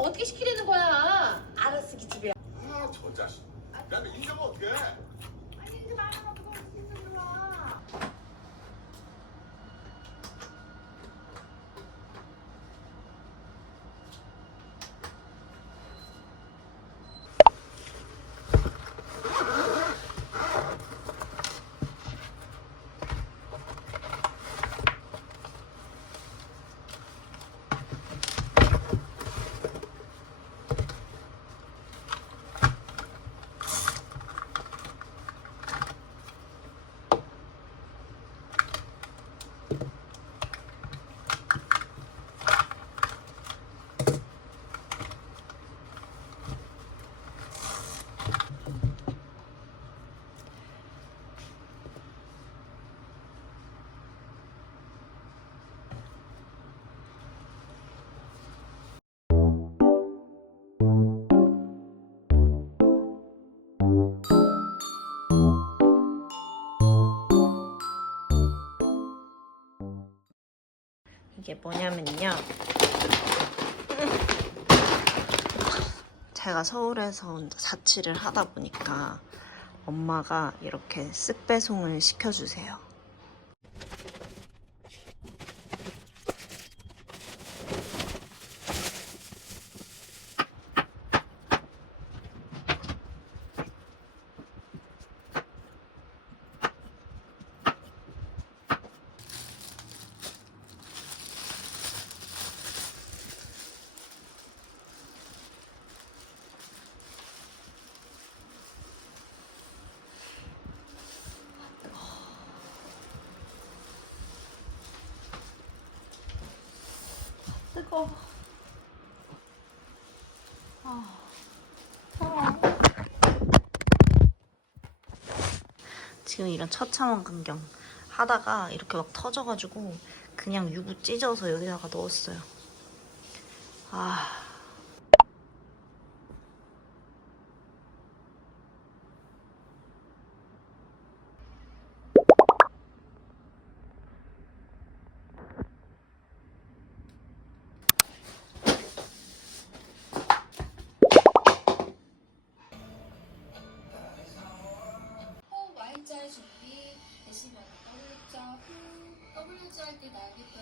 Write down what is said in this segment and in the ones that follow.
그럼 어떻게 시키려는 거야? 알았어, 기집애야. 아, 저 자식. 야, 너 인사가 어떻게 해? 아니, 이제 말하면 그거 무슨 거야? 이게 뭐냐면요. 제가 서울에서 자취를 하다 보니까 엄마가 이렇게 쓱 배송을 시켜주세요. 뜨거워. 지금 이런 처참한 광경 하다가 이렇게 막 터져가지고 그냥 유부 찢어서 여기다가 넣었어요. Y자의 준비, 대시면 W자 후, W자 할 때 날개뼈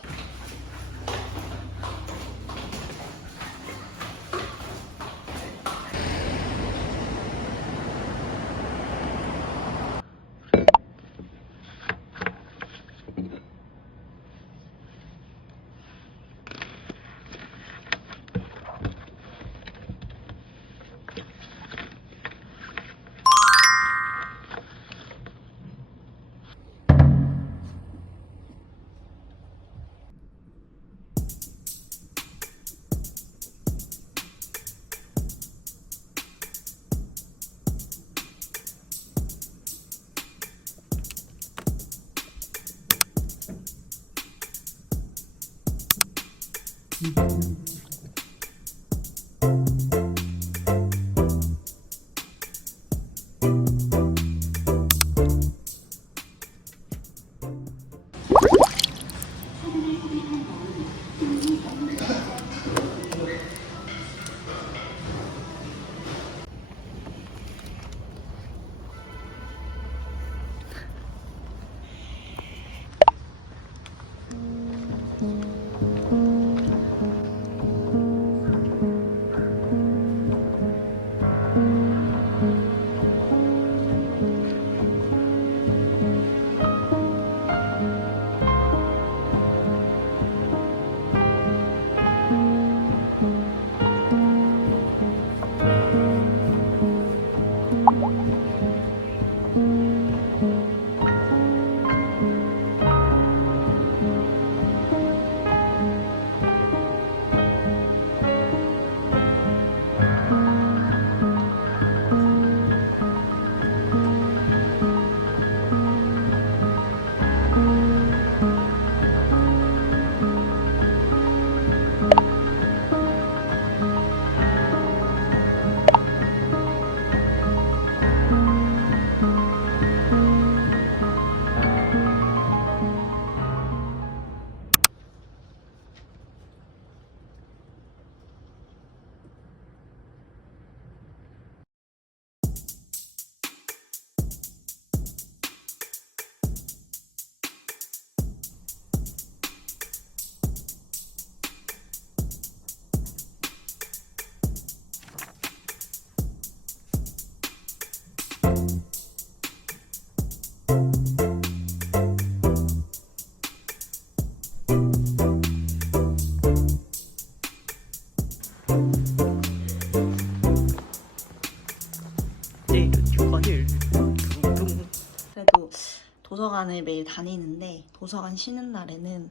도서관을 매일 다니는데 도서관 쉬는 날에는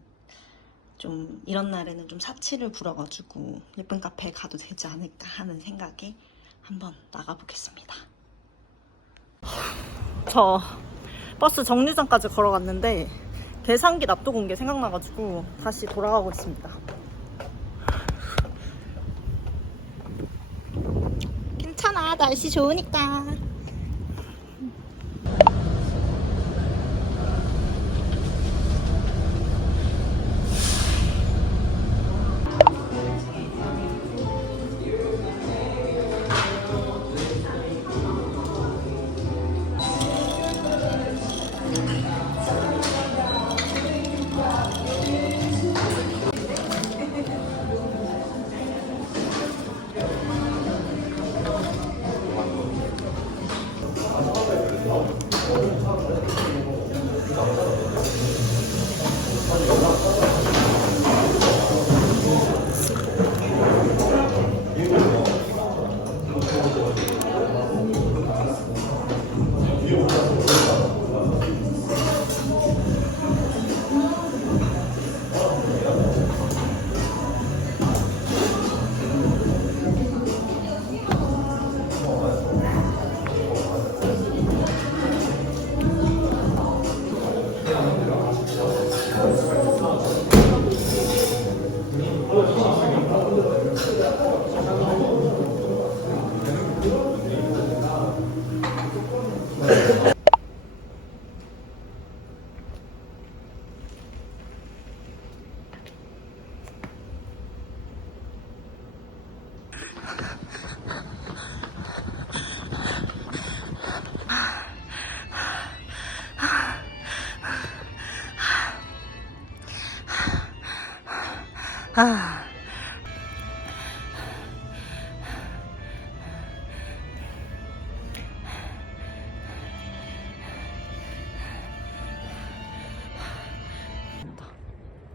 좀 이런 날에는 좀 사치를 부려가지고 예쁜 카페에 가도 되지 않을까 하는 생각에 한번 나가보겠습니다. 저 버스 정류장까지 걸어갔는데 계산기 놔두고 온 게 생각나가지고 다시 돌아가고 있습니다. 괜찮아, 날씨 좋으니까.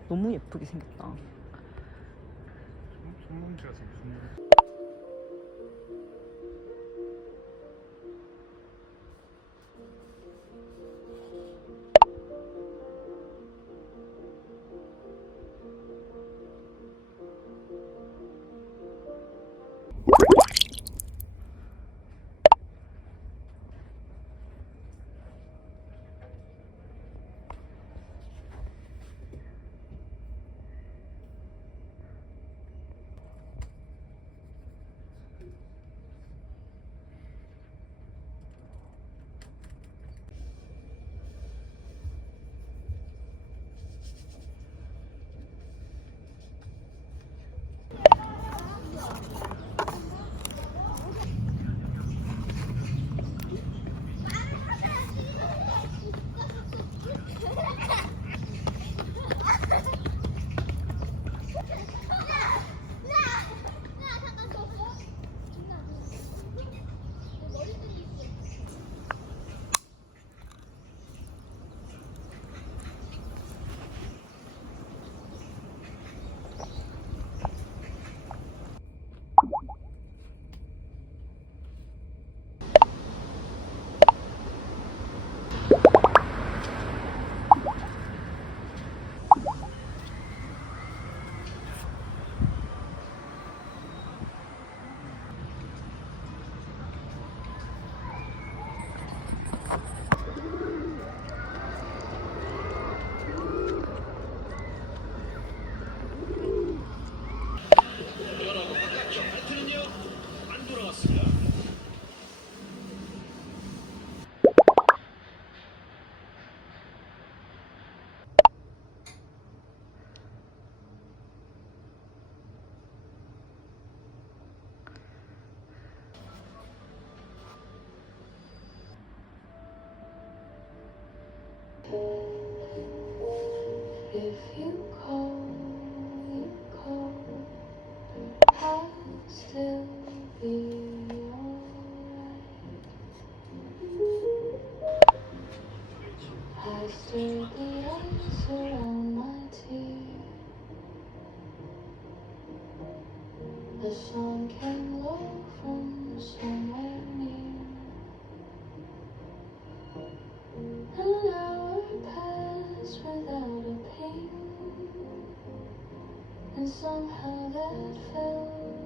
너무 예쁘게 생겼다. 손먼지가 생겼어. If you call, I'll still be alright. I stir the ice around my teeth. The song came low from somewhere near. An hour and somehow that felt